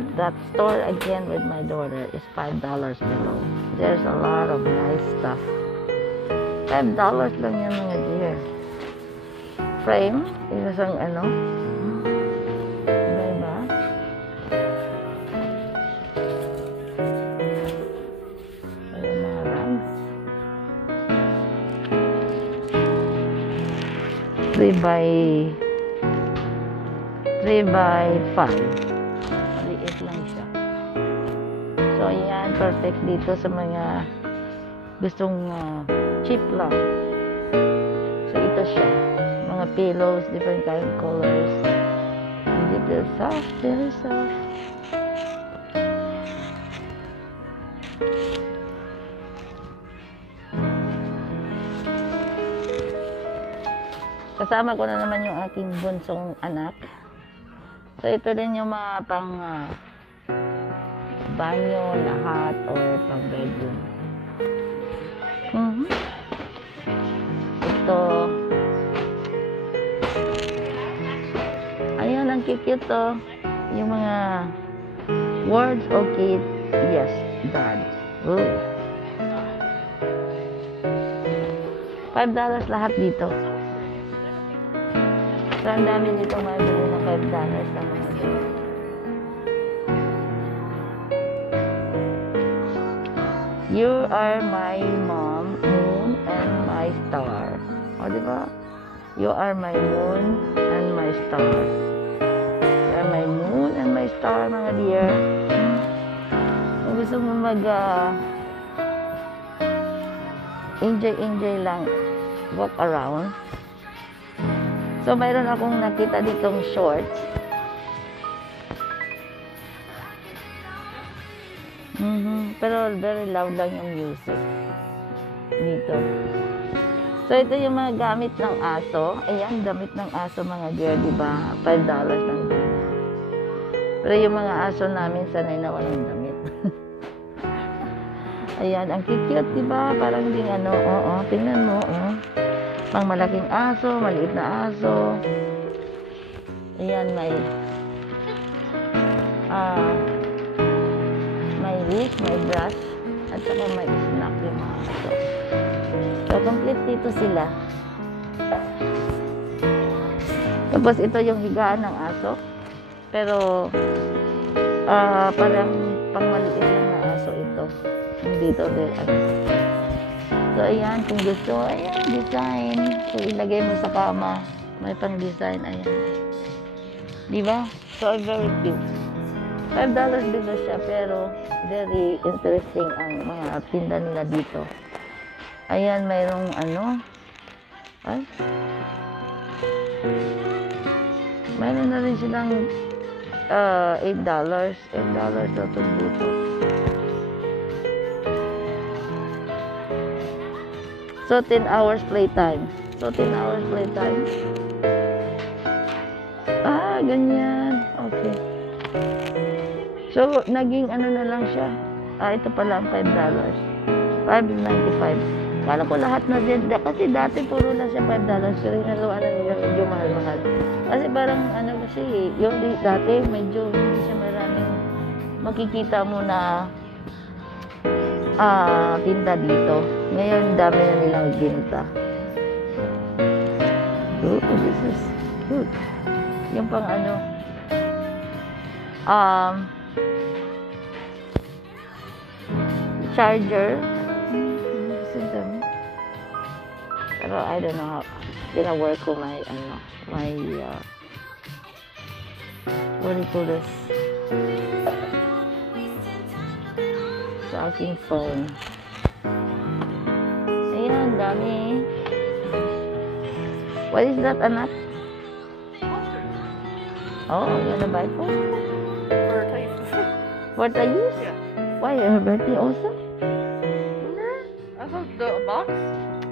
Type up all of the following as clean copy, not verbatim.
at that store again with my daughter is $5 below. There's a lot of nice stuff. $5 lang yan mga dear. Frame, isang ano. Diba? Ayan mga rangs. 3x5. Maliit lang siya. So, ayan. Perfect dito sa mga gustong cheap lang. So, ito siya. Mga pillows, different kind of colors. Very soft, very soft. Kasama ko na naman yung aking bunsong anak. So, ito din yung mga pang banyo lahat or pang bedroom. Ito. Ayan, ang cute to. Yung mga words, okay. Yes, Dad. Ooh. $5 lahat dito. So, ang dami nito mabili na $5 na mga dito. You are my mom, moon, and my star. O, diba? You are my moon and my star. You are my moon and my star, mga dear. Kung gusto mo enjoy lang, walk around. So, mayroon akong nakita ditong shorts. Pero very loud lang yung music dito. So, ito yung mga gamit ng aso. Ayan, damit ng aso mga dear, diba? $5 lang din. Pero yung mga aso namin, sanay na walang damit. Ayan, ang cute, diba? Parang ding ano, tingnan mo, pang malaking aso, maliit na aso. Ayan, may leash, may brush, at saka may snack yung mga aso. So, complete dito sila. Tapos, ito yung higaan ng aso. Pero, parang pang maliit lang na aso ito. Dito din, So, ayan, kung gusto, ayan, design. So, ilagay mo sa kama. May pang-design, ayan. Diba? So, very cute. $5 dito siya, pero very interesting ang mga tinda nila dito. Ayan, mayroong mayroon na rin silang $8. $8 na itong buto. So, 10 hours playtime. So, 10 hours playtime. Ganyan. Okay. So, naging ano na lang siya. Ito pala ang $5. $5.95. Kala ko lahat na din. Kasi dati puro na siya $5. Pero inaluan na nila medyo mahal-mahal. Kasi parang kasi, yung dati medyo hindi siya maraming makikita mo na tinda dito. Ngayon, dami na nilang ginta. Oh, this is good. Yung pang charger. Pero I don't know how gina-work ko my what do you call this? Sa aking phone. Ayan, dami. What is that, anak? Oh, you wanna buy food? For Thais. For Thais? Yeah. Why, her birthday also? I thought the box?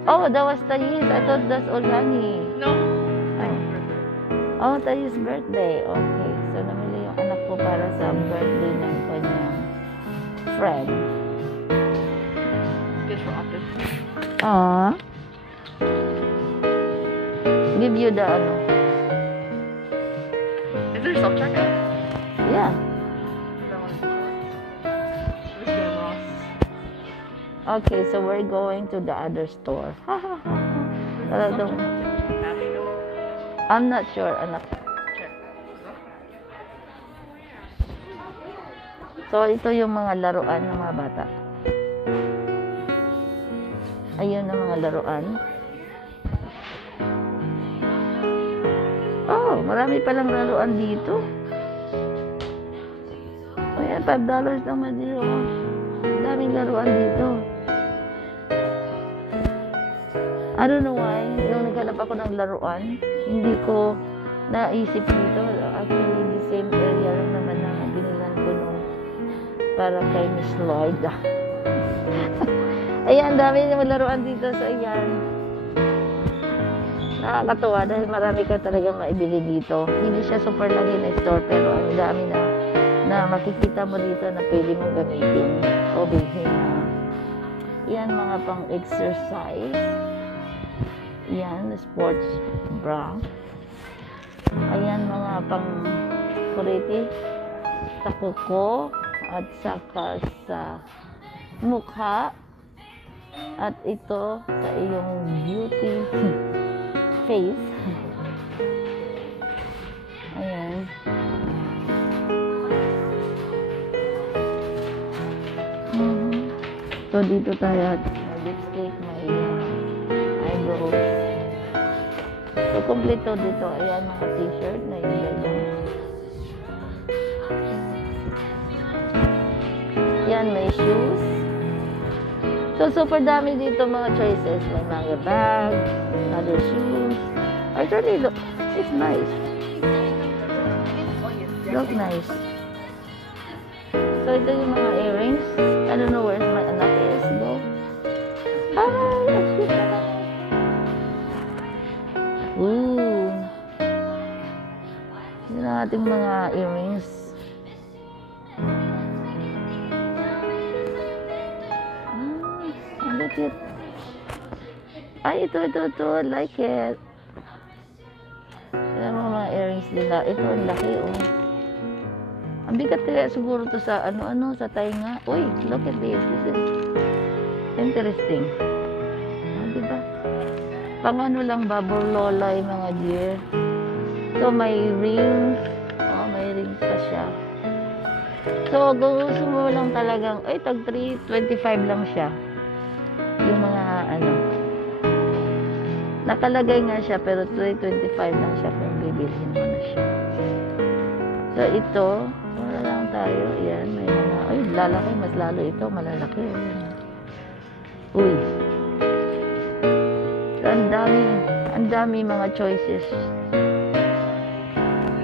Oh, that was Thais. I thought that's Olani. No. Oh, Thais' birthday. Okay. So, namili yung anak ko para sa birthday ng kanyang friend. Good for office. Give you the Is there self-checkout? Yeah. Okay, so we're going to the other store. Talagang, I'm not sure, anak. So, ito yung mga laruan ng mga bata. Ayun ang mga laruan. Oh, marami palang laruan dito. Ayan, $5 naman dito. Daming laruan dito. I don't know why, nung naghanap ako ng laruan, hindi ko naisip dito. Actually, the same area lang naman na binilan ko nung para kay Miss Lloyd. Ayan, dami naman laruan dito. So, ayan. Nakakatuwa dahil marami ka talaga maibili dito. Hindi siya super lagi na store, pero ang dami na makikita mo dito na pwede mong gamitin o bilhin na. Yan, mga pang-exercise. Yan, sports bra. Ayan, mga pang-kuriti sa kuko at saka sa mukha. At ito sa iyong beauty face. Ayan. So, dito tayo at may lipstick, may eyebrows. So, kompleto dito. Ayan, mga t-shirt na yung ganyan. Yan, may shoes. So, super dami dito mga choices. May mga bag, other shoes. Actually, look, it's nice. Look nice. So, ito yung mga earrings. I don't know where my anak is. Go. Hi! Ang cute na naman. Ooh. Yun ang ating mga earrings. Ang cute. Ay, ito. I like it. Yan ang mga earrings nila. Ito, ang laki, oh. Ang bigat kaya siguro to sa sa tainga. Uy, look at this. This is interesting. Diba? Pang lang ba, burlola yung mga deer. So, may rings. Oh, may rings pa siya. So, gusto mo lang talagang, tag 325 lang siya. Yung mga, nakalagay nga siya, pero 325 lang siya kung bibilhin mo na siya. So, ito, wala lang tayo. Ayan, may mga, lalaki, mas lalo ito, malalaki. Ayan. Uy. So, ang dami mga choices.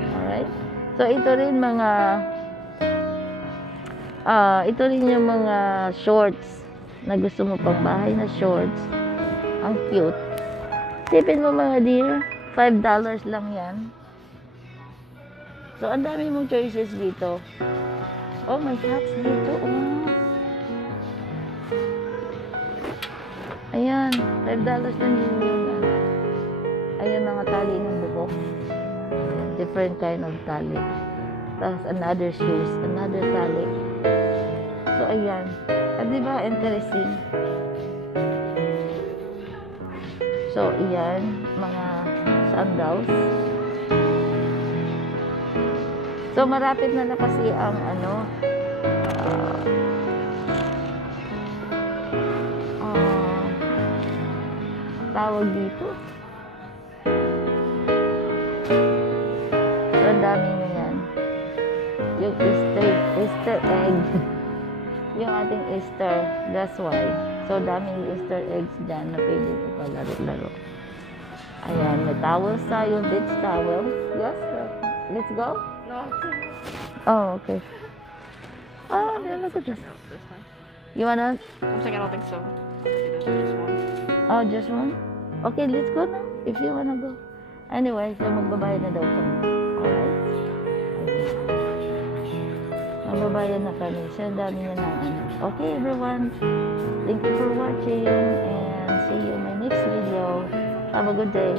Alright? So, ito rin yung mga shorts na gusto mo pang bahay na shorts. Ang cute. Tipin mo mga dear, $5 lang yan. So, ang dami mong choices dito. Oh, may hats dito. Oh. Ayan, $5 lang din yung ayan, mga tali ng buhok. Ayan, different kind of tali. Tapos, another shoes, another tali. So, ayan. At diba, interesting. So, ayan, mga sandals. So, marapit na kasi ang tawag dito. So, ang dami na yan. Yung Easter egg. Yung ating Easter. That's why. So, daming Easter eggs dyan na pwede ko palaro-laro. Ayan, may towels tayo. Beach towel. Yes, let's go. No, Oh, okay. Oh, look at this. You wanna? I'm saying I don't think so. Just one. Oh, just one? Okay, let's go now. If you wanna go. Anyway, so magbabayad na daw kami. Alright? Magbabayad na kami. So, dami na ng Okay, everyone. Thank you for watching and see you in my next video. Have a good day.